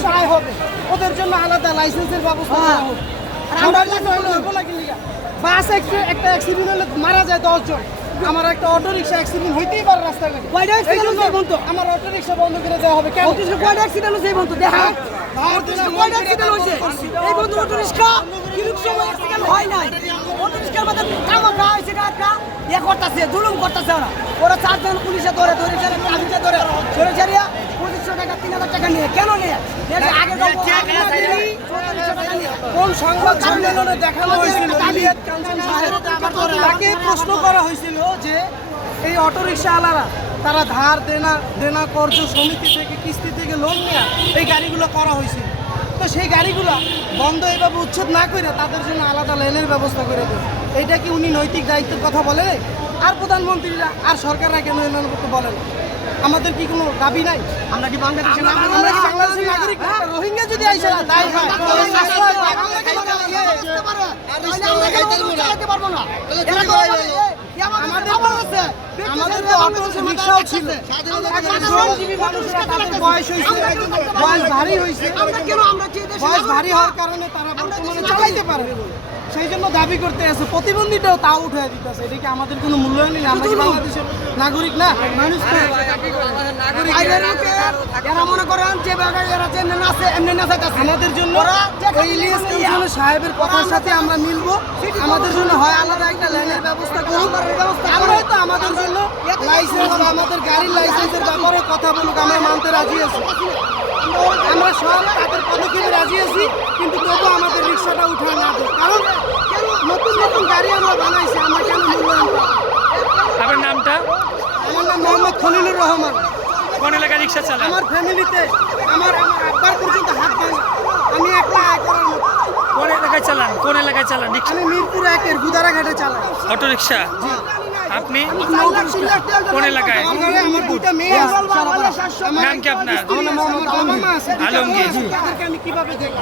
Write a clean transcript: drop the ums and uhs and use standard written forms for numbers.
নিজস্ব আয় হবে, ওদের জন্য আলাদা লাইসেন্সের ব্যবস্থা করা হবে। আমরা বাস একটা অ্যাক্সিডেন্ট হলে মারা যায় 10 জন, আমার একটা অটো রিক্সা অ্যাক্সিডেন্ট হইতেই পারে রাস্তায় লাগে, আমার অটো রিক্সা বন্ধ করে দেওয়া হবে কেন? কয়টা অ্যাক্সিডেন্ট হইছে এই বন্ধু দেখা কয়টা অ্যাক্সিডেন্ট হইছে এই বন্ধু অটো রিক্সা কিরূপ সময় অ্যাক্সিডেন্ট হয় নাই অটো রিক্সার মধ্যে কামা খা হইছে কাকা করতেছে জুলুম করতেছে ওরা 4 জন পুলিশে ধরে ট্রাফিকে ধরে ধরে ছাড়িয়া 2500 টাকা 3000 টাকা নিয়ে কেন নিয়ে আগে কোন সংবাদ সম্মেলনে দেখানো হয়েছিল ইলিয়াস কাঞ্চন সাহেব, তাকে প্রশ্ন করা হয়েছিল যে এই অটো রিক্সাওয়ালারা তারা ধার দেনা কর্জ সমিতি থেকে কিস্তি থেকে লোন নেওয়া এই গাড়িগুলো করা হয়েছিল, তো সেই গাড়িগুলো বন্ধ এভাবে উচ্ছেদ না করে তাদের জন্য আলাদা লেনের ব্যবস্থা করে দেয়। এইটা কি উনি নৈতিক দায়িত্বের কথা বলে? আর প্রধানমন্ত্রীরা আর সরকাররা কেন এমন করতে বলেন? আমাদের কি কোনো দাবি নাই? আমরা কি বাংলাদেশের নাগরিক? রোহিঙ্গা যদি আইসে তাই আমাদের অটো রিক্সাও ছিল, বয়স হয়েছে, বয়স ভারী হয়েছে, বয়স ভারী হওয়ার কারণে তারা বর্তমানে চালাইতে পারে, সেই জন্য দাবি করতে আছে। প্রতিবন্ধীটাও তাও উঠে দিতেছে, এটা কি আমাদের কোনো মূল্যায়ন নেই? আমরা কি বাংলাদেশের নাগরিক না? মানুষ এরা মনে করেন যে এরা যে নাচে এমনি নাচাইতেছে আমাদের জন্য ইলিয়াস কাঞ্চন সাহেবের কথার সাথে আমরা মিলবো। আমাদের জন্য হয় আলাদা একটা লাইনের ব্যবস্থা করুক, আমরা তো আমাদের জন্য লাইসেন্স বা আমাদের গাড়ির লাইসেন্সের ব্যাপারে কথা বলুক, আমরা মানতে রাজি আছি, আমরা সব তাদের পদক্ষেপে রাজি আছি, কিন্তু তবু আমাদের রিক্সাটা উঠায় না দেয়, কারণ নতুন নতুন গাড়ি আমরা বানাইছি, আমরা কেন মূল্যায়ন পাবো? আপনার নামটা? আমার নাম মোহাম্মদ খলিলুর রহমান। কোন এলাকায় রিক্সা চালান? আমার ফ্যামিলিতে আমার আব্বার পর্যন্ত হাত দেয় না, আমি একলা আয় করার মতো। কোন এলাকায় চালান? কোন এলাকায় চালান রিক্সা? আমি মিরপুর 1-এর গুদারাঘাটে চালাই অটো রিক্সা। আপনি কোন এলাকায়? আমার দুইটা মেয়ে আছে। নাম কি আপনার? আমার মামা আছে। আলমগীর। তাদেরকে আমি কিভাবে দেখব?